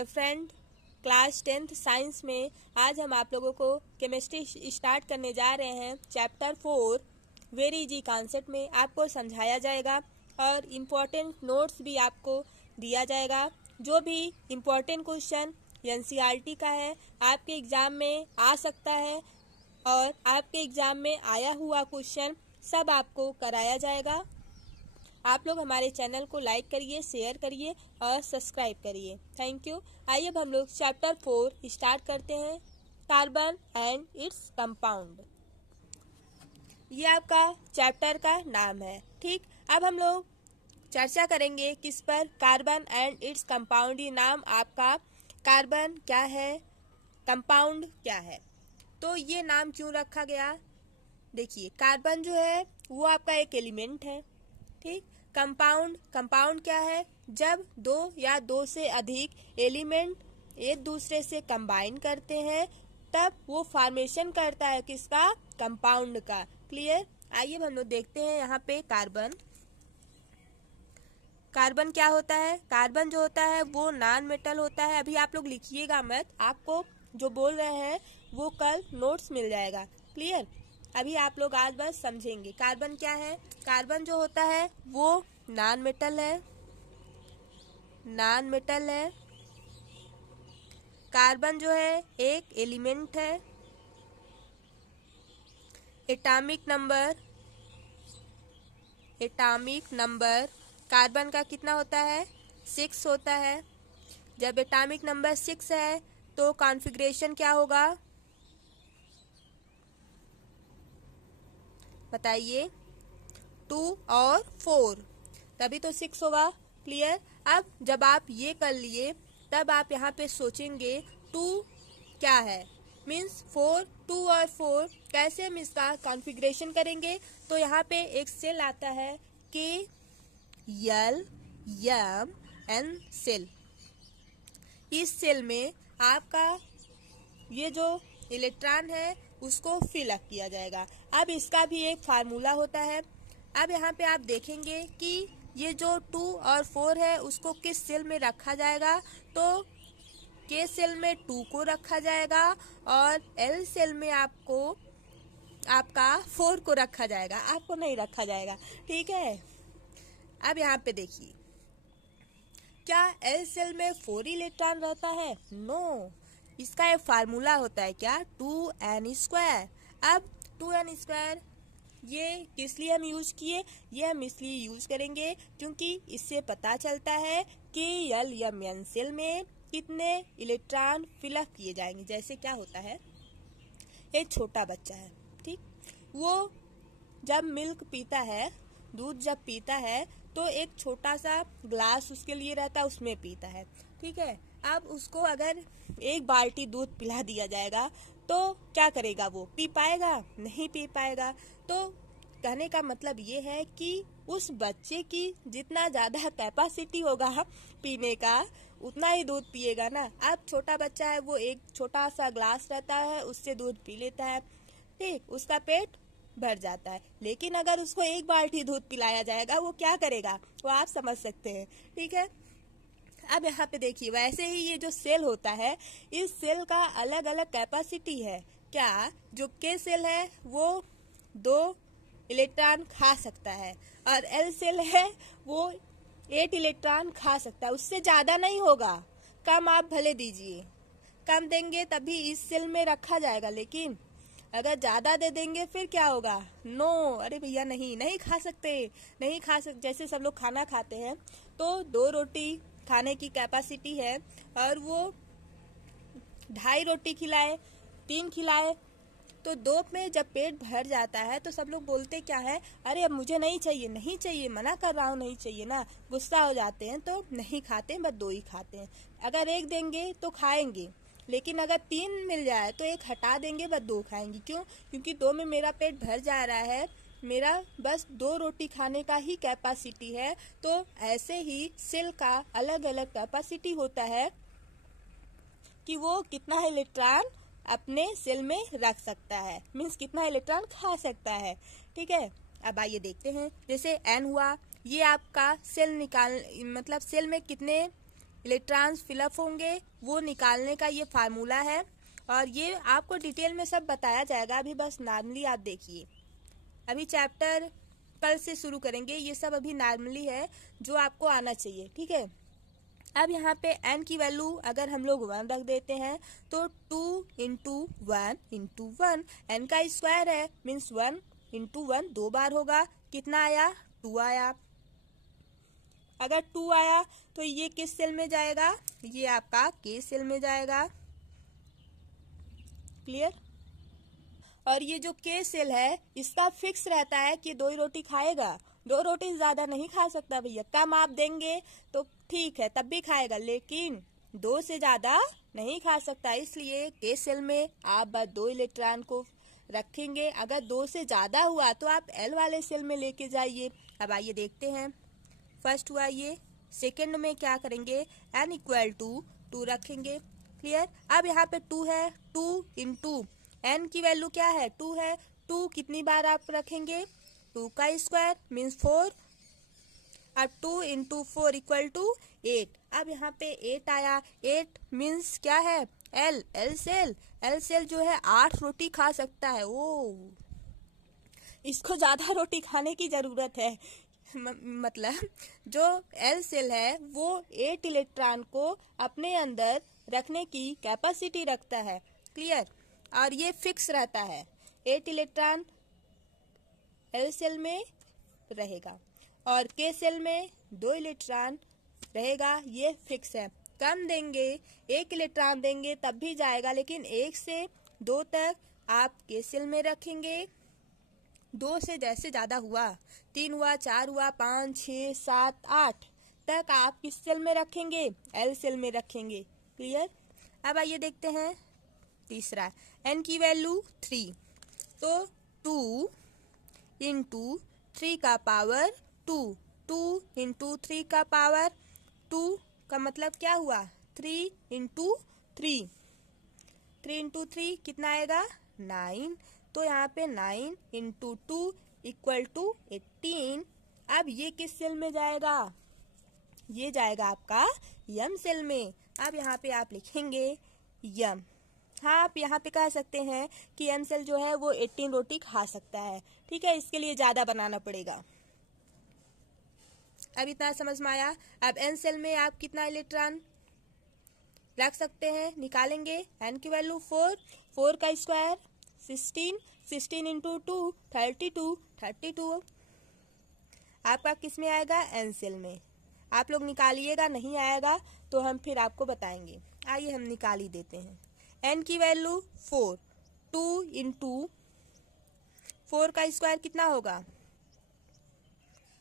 Dear friend, class 10th science में आज हम आप लोगों को केमिस्ट्री स्टार्ट करने जा रहे हैं। चैप्टर 4 वेरी इजी कॉन्सेप्ट में आपको समझाया जाएगा और इम्पोर्टेंट नोट्स भी आपको दिया जाएगा। जो भी इम्पोर्टेंट क्वेश्चन एनसीईआरटी का है आपके एग्ज़ाम में आ सकता है और आपके एग्ज़ाम में आया हुआ क्वेश्चन सब आपको कराया जाएगा। आप लोग हमारे चैनल को लाइक करिए, शेयर करिए और सब्सक्राइब करिए। Thank you. आइए अब हम लोग चैप्टर 4 स्टार्ट करते हैं, कार्बन एंड इट्स कंपाउंड। ये आपका चैप्टर का नाम है, ठीक। अब हम लोग चर्चा करेंगे किस पर, कार्बन एंड इट्स कंपाउंड। ये नाम आपका, कार्बन क्या है, कंपाउंड क्या है, तो ये नाम क्यों रखा गया। देखिए, कार्बन जो है वो आपका एक एलिमेंट है, ठीक। कंपाउंड क्या है, जब दो या दो से अधिक एलिमेंट एक दूसरे से कंबाइन करते हैं तब वो फॉर्मेशन करता है किसका, कंपाउंड का। क्लियर। आइए हम लोग देखते हैं यहाँ पे कार्बन क्या होता है। कार्बन जो होता है वो नॉन मेटल होता है। अभी आप लोग लिखिएगा मत, आपको जो बोल रहे हैं वो कल नोट्स मिल जाएगा। क्लियर। अभी आप लोग आज बस समझेंगे कार्बन क्या है। कार्बन जो होता है वो नॉन मेटल है। कार्बन जो है एक एलिमेंट है। एटॉमिक नंबर कार्बन का कितना होता है, 6 होता है। जब एटॉमिक नंबर 6 है तो कॉन्फ़िगरेशन क्या होगा बताइए, 2 और 4, तभी तो 6 होगा। क्लियर। अब जब आप ये कर लिए तब आप यहाँ पे सोचेंगे 2 क्या है, मीन्स 4, 2 और 4 कैसे हम इसका कॉन्फ़िगरेशन करेंगे। तो यहाँ पे एक सेल आता है KLMN सेल। इस सेल में आपका ये जो इलेक्ट्रॉन है उसको फिलअप किया जाएगा। अब इसका भी एक फार्मूला होता है। अब यहाँ पे आप देखेंगे कि ये जो 2 और 4 है उसको किस सेल में रखा जाएगा, तो K सेल में 2 को रखा जाएगा और L सेल में आपका 4 को रखा जाएगा, आपको नहीं रखा जाएगा, ठीक है। अब यहाँ पे देखिए, क्या L सेल में 4 इलेक्ट्रॉन रहता है, नो। इसका एक फार्मूला होता है क्या, 2n²। अब 2n² ये किस लिए हम यूज किए, ये हम इसलिए यूज करेंगे क्योंकि इससे पता चलता है कि LMN सेल में कितने इलेक्ट्रॉन फिलअप किए जाएंगे। जैसे क्या होता है, एक छोटा बच्चा है, ठीक, वो जब मिल्क पीता है, दूध जब पीता है तो एक छोटा सा ग्लास उसके लिए रहता है, उसमें पीता है, ठीक है। अब उसको अगर एक बाल्टी दूध पिला दिया जाएगा तो क्या करेगा, वो पी पाएगा, नहीं पी पाएगा। तो कहने का मतलब ये है कि उस बच्चे की जितना ज्यादा कैपेसिटी होगा पीने का उतना ही दूध पिएगा ना। अब छोटा बच्चा है, वो एक छोटा सा ग्लास रहता है, उससे दूध पी लेता है, ठीक, उसका पेट भर जाता है। लेकिन अगर उसको एक बाल्टी दूध पिलाया जाएगा वो क्या करेगा, वो आप समझ सकते हैं, ठीक है। अब यहाँ पे देखिए, वैसे ही ये जो सेल होता है, इस सेल का अलग अलग कैपेसिटी है। क्या, जो K सेल है वो 2 इलेक्ट्रॉन खा सकता है और L सेल है वो 8 इलेक्ट्रॉन खा सकता है, उससे ज्यादा नहीं होगा। कम आप भले दीजिए, कम देंगे तभी इस सेल में रखा जाएगा, लेकिन अगर ज्यादा दे देंगे फिर क्या होगा, नो। अरे भैया नहीं खा सकते। जैसे सब लोग खाना खाते हैं तो 2 रोटी खाने की कैपेसिटी है और वो 2.5 रोटी खिलाए, 3 खिलाए, तो 2 में जब पेट भर जाता है तो सब लोग बोलते क्या है, अरे अब मुझे नहीं चाहिए, मना कर रहा हूँ, नहीं चाहिए ना, गुस्सा हो जाते हैं तो नहीं खाते, बस 2 ही खाते हैं। अगर 1 देंगे तो खाएंगे, लेकिन अगर 3 मिल जाए तो 1 हटा देंगे, बस 2 खाएंगे। क्यों, क्योंकि 2 में मेरा पेट भर जा रहा है, मेरा बस 2 रोटी खाने का ही कैपेसिटी है। तो ऐसे ही सेल का अलग अलग कैपेसिटी होता है कि वो कितना इलेक्ट्रॉन अपने सेल में रख सकता है, मीन्स कितना इलेक्ट्रॉन खा सकता है, ठीक है। अब आइए देखते हैं, जैसे N हुआ, ये आपका सेल सेल में कितने इलेक्ट्रॉन्स फिलअप होंगे वो निकालने का ये फार्मूला है। और ये आपको डिटेल में सब बताया जाएगा, अभी बस नॉर्मली आप देखिए। अभी चैप्टर कल से शुरू करेंगे, ये सब अभी नॉर्मली है जो आपको आना चाहिए, ठीक है। अब यहाँ पे n की वैल्यू अगर हम लोग 1 रख देते हैं तो 2 इंटू 1 n का स्क्वायर है, मीन्स 1 इंटू 1 2 बार होगा। कितना आया? 2 आया। अगर 2 आया तो ये किस सेल में जाएगा? ये आपका K सेल में जाएगा। क्लियर? और ये जो K सेल है इसका फिक्स रहता है कि 2 ही रोटी खाएगा, 2 रोटी ज्यादा नहीं खा सकता भैया। कम आप देंगे तो ठीक है तब भी खाएगा, लेकिन 2 से ज्यादा नहीं खा सकता। इसलिए K सेल में आप बस 2 इलेक्ट्रॉन को रखेंगे। अगर 2 से ज्यादा हुआ तो आप L वाले सेल में लेके जाइए। अब आइए देखते हैं। फर्स्ट हुआ ये, सेकंड में क्या करेंगे? n इक्वल टू 2 रखेंगे। क्लियर? अब यहाँ पे 2 है, 2 इंटू n की वैल्यू क्या है? 2 है। 2 कितनी बार आप रखेंगे? 2 का स्क्वायर मीन्स 4, और 2 इंटू 4 इक्वल टू 8। अब यहाँ पे 8 आया। 8 मीन्स क्या है? L सेल जो है 8 रोटी खा सकता है। ओ, इसको ज्यादा रोटी खाने की जरूरत है। मतलब जो L सेल है वो 8 इलेक्ट्रॉन को अपने अंदर रखने की कैपेसिटी रखता है। क्लियर? और ये फिक्स रहता है, 8 इलेक्ट्रॉन L सेल में रहेगा और K सेल में 2 इलेक्ट्रॉन रहेगा, ये फिक्स है। कम देंगे, 1 इलेक्ट्रॉन देंगे तब भी जाएगा, लेकिन 1 से 2 तक आप K सेल में रखेंगे। 2 से जैसे ज्यादा हुआ, 3 हुआ, 4 हुआ, 5, 6, 7, 8 तक आप किस सेल में रखेंगे? L सेल में रखेंगे। क्लियर? अब आइए देखते हैं तीसरा, n की वैल्यू 3, तो 2 इंटू 3 का पावर 2, 2 इंटू 3 का पावर 2 का मतलब क्या हुआ? 3 इंटू 3, 3 इंटू 3 कितना आएगा? 9। तो यहाँ पे 9 इंटू 2 इक्वल टू 18। अब ये किस सेल में जाएगा? ये जाएगा आपका M सेल में। अब यहाँ पे आप लिखेंगे M। हाँ, आप यहाँ पे कह सकते हैं कि M सेल जो है वो 18 रोटी खा सकता है। ठीक है, इसके लिए ज्यादा बनाना पड़ेगा। अब इतना समझ में आया। अब N सेल में आप कितना इलेक्ट्रॉन रख सकते हैं? निकालेंगे। N की वैल्यू 4, 4 का स्क्वायर 16, 16 इंटू 2 32, 32 आपका किस में आएगा? N सेल में। आप लोग निकालिएगा, नहीं आएगा तो हम फिर आपको बताएंगे। आइए हम निकाल ही देते हैं। N की वैल्यू 4, 2 इंटू 4 का स्क्वायर कितना होगा?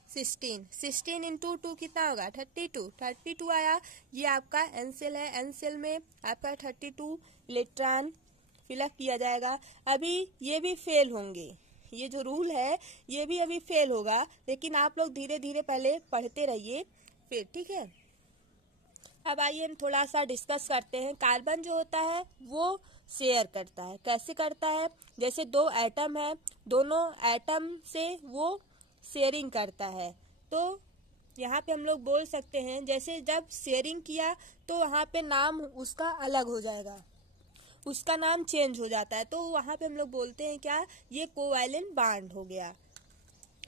16, 16 इंटू 2 कितना होगा? 32, 32 आया। ये आपका N सेल है। N सेल में आपका 32 इलेक्ट्रॉन फिलअप किया जाएगा। अभी ये भी फेल होंगे, ये जो रूल है ये भी अभी फेल होगा, लेकिन आप लोग धीरे धीरे पहले पढ़ते रहिए फिर। ठीक है, अब आइए हम थोड़ा सा डिस्कस करते हैं। कार्बन जो होता है वो शेयर करता है। कैसे करता है? जैसे 2 एटम है, दोनों एटम से वो शेयरिंग करता है। तो यहाँ पे हम लोग बोल सकते हैं जैसे जब शेयरिंग किया तो वहाँ पे नाम उसका अलग हो जाएगा, उसका नाम चेंज हो जाता है। तो वहाँ पे हम लोग बोलते हैं क्या? ये कोवैलेंट बॉन्ड हो गया।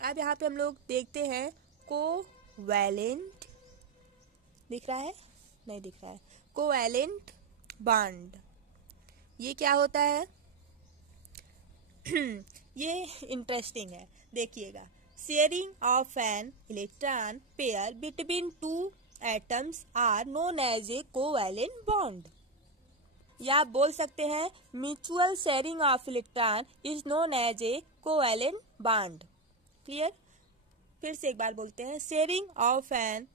अब यहाँ पे हम लोग देखते हैं कोवैलेंट, दिख रहा है? नहीं दिख रहा है। कोवैलेंट बॉन्ड ये क्या होता है? ये इंटरेस्टिंग है, देखिएगा। Sharing of an electron pair between 2 atoms are known as a covalent bond. या आप बोल सकते हैं mutual sharing of electron is known as a covalent bond. Clear? फिर से एक बार बोलते हैं। Sharing of an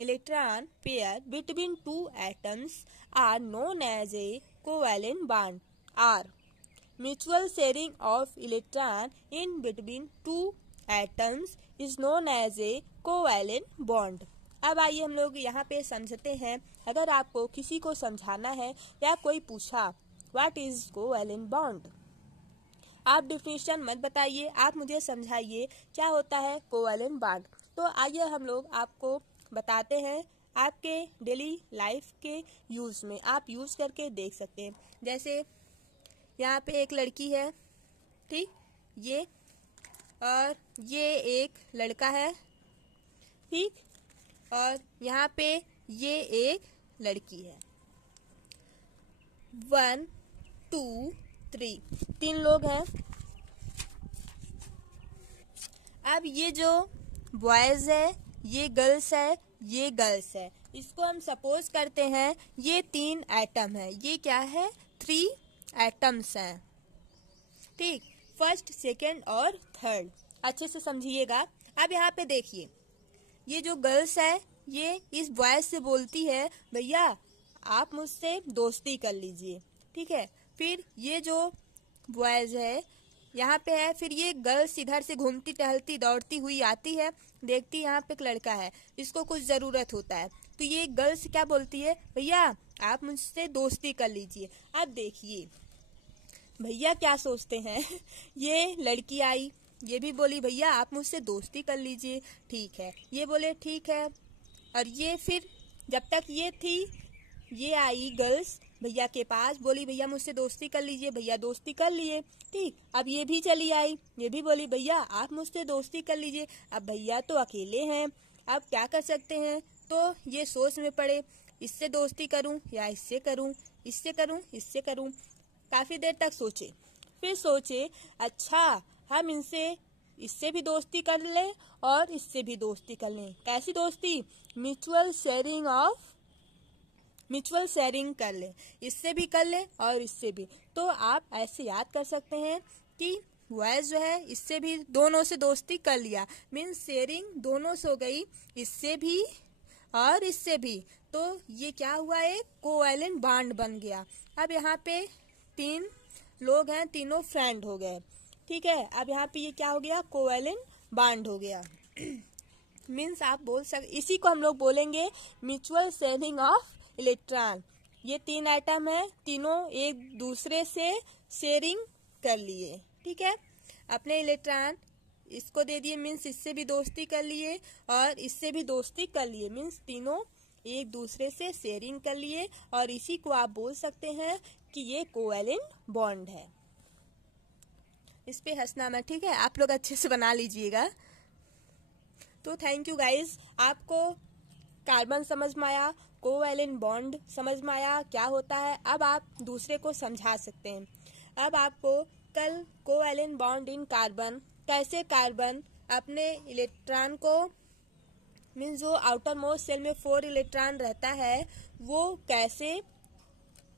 electron pair between 2 atoms are known as a covalent bond. Or mutual sharing of electron in between 2 atoms is known as a covalent bond. अब आइए हम लोग यहाँ पे समझते हैं। अगर आपको किसी को समझाना है या कोई पूछा व्हाट इज कोवैलेंट बॉन्ड, आप डिफिनेशन मत बताइए, आप मुझे समझाइए क्या होता है कोवैलेंट बॉन्ड। तो आइए हम लोग आपको बताते हैं। आपके डेली लाइफ के यूज़ में आप यूज़ करके देख सकते हैं। जैसे यहाँ पे एक लड़की है, ठीक, ये, और ये एक लड़का है, ठीक, और यहाँ पे ये एक लड़की है। 1 2 3, 3 लोग हैं। अब ये जो बॉयज है, ये गर्ल्स है, ये गर्ल्स है, इसको हम सपोज करते हैं ये 3 एटम है। ये क्या है? 3 एटम्स हैं, ठीक, फर्स्ट, सेकेंड और थर्ड। अच्छे से समझिएगा। अब यहाँ पे देखिए, ये जो गर्ल्स है ये इस बॉयज से बोलती है भैया आप मुझसे दोस्ती कर लीजिए, ठीक है। फिर ये जो बॉयज है यहाँ पे है, फिर ये गर्ल्स इधर से घूमती टहलती दौड़ती हुई आती है, देखती यहाँ पे एक लड़का है, इसको कुछ ज़रूरत होता है, तो ये गर्ल्स क्या बोलती है? भैया आप मुझसे दोस्ती कर लीजिए। अब देखिए भैया क्या सोचते हैं ये लड़की आई, ये भी बोली भैया आप मुझसे दोस्ती कर लीजिए, ठीक है, ये बोले ठीक है, और ये फिर जब तक ये थी, ये आई गर्ल्स भैया के पास, बोली भैया मुझसे दोस्ती कर लीजिए, भैया दोस्ती कर लिए, ठीक। अब ये भी चली आई, ये भी बोली भैया आप मुझसे दोस्ती कर लीजिए। अब भैया तो अकेले हैं, अब क्या कर सकते हैं? तो ये सोच में पड़े, इससे दोस्ती करूं या इससे करूं, इससे करूं इससे करूं। काफी देर तक सोचे, फिर सोचे अच्छा हम इससे भी दोस्ती कर लें और इससे भी दोस्ती कर लें। कैसी दोस्ती? म्यूचुअल शेयरिंग कर लें, इससे भी कर लें और इससे भी। तो आप ऐसे याद कर सकते हैं कि बॉयज जो है इससे भी दोनों से दोस्ती कर लिया, मीन्स शेयरिंग दोनों से हो गई, इससे भी और इससे भी। तो ये क्या हुआ? एक कोवैलेंट बॉन्ड बन गया। अब यहाँ पे 3 लोग हैं, तीनों फ्रेंड हो गए, ठीक है। अब यहाँ पे ये क्या हो गया? कोवैलेंट बॉन्ड हो गया मीन्स आप बोल सकते, इसी को हम लोग बोलेंगे म्यूचुअल शेयरिंग ऑफ इलेक्ट्रॉन। ये 3 एटम है, तीनों एक दूसरे से शेयरिंग कर लिए, ठीक है, अपने इलेक्ट्रॉन इसको दे दिए, मीन्स इससे भी दोस्ती कर लिए और इससे भी दोस्ती कर लिए, मीन्स तीनों एक दूसरे से शेयरिंग कर लिए, और इसी को आप बोल सकते हैं कि ये कोवैलेंट बॉन्ड है। इस पे हंसना मत, ठीक है, आप लोग अच्छे से बना लीजिएगा। तो थैंक यू गाइज, आपको कार्बन समझ में आया, कोवैलेंट बॉन्ड समझ में आया क्या होता है। अब आप दूसरे को समझा सकते हैं। अब आपको कल कोवैलेंट बॉन्ड इन कार्बन, कैसे कार्बन अपने इलेक्ट्रॉन को, मीन्स जो आउटर मोस्ट सेल में 4 इलेक्ट्रॉन रहता है, वो कैसे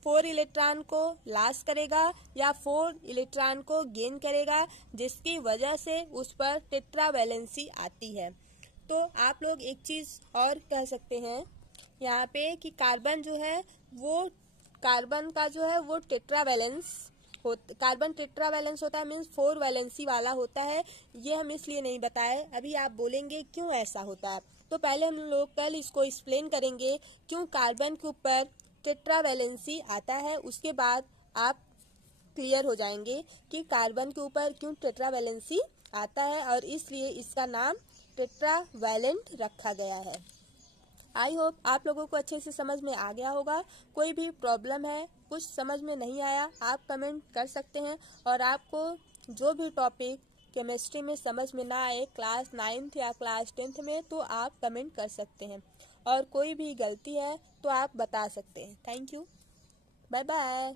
4 इलेक्ट्रॉन को लॉस करेगा या 4 इलेक्ट्रॉन को गेन करेगा, जिसकी वजह से उस पर टेट्रावैलेंसी आती है। तो आप लोग एक चीज और कह सकते हैं यहाँ पे कि कार्बन जो है वो, कार्बन का जो है वो कार्बन टेट्रावैलेंस होता है, मीन्स 4 वैलेंसी वाला होता है। ये हम इसलिए नहीं बताए, अभी आप बोलेंगे क्यों ऐसा होता है। तो पहले हम लोग कल इसको एक्सप्लेन करेंगे क्यों कार्बन के ऊपर टेट्रावैलेंसी आता है, उसके बाद आप क्लियर हो जाएंगे कि कार्बन के ऊपर क्यों टेट्रावैलेंसी आता है, और इसलिए इसका नाम टेट्रावैलेंट रखा गया है। आई होप आप लोगों को अच्छे से समझ में आ गया होगा। कोई भी प्रॉब्लम है, कुछ समझ में नहीं आया, आप कमेंट कर सकते हैं, और आपको जो भी टॉपिक केमिस्ट्री में समझ में ना आए क्लास 9th या क्लास 10th में, तो आप कमेंट कर सकते हैं, और कोई भी गलती है तो आप बता सकते हैं। Thank you, bye bye.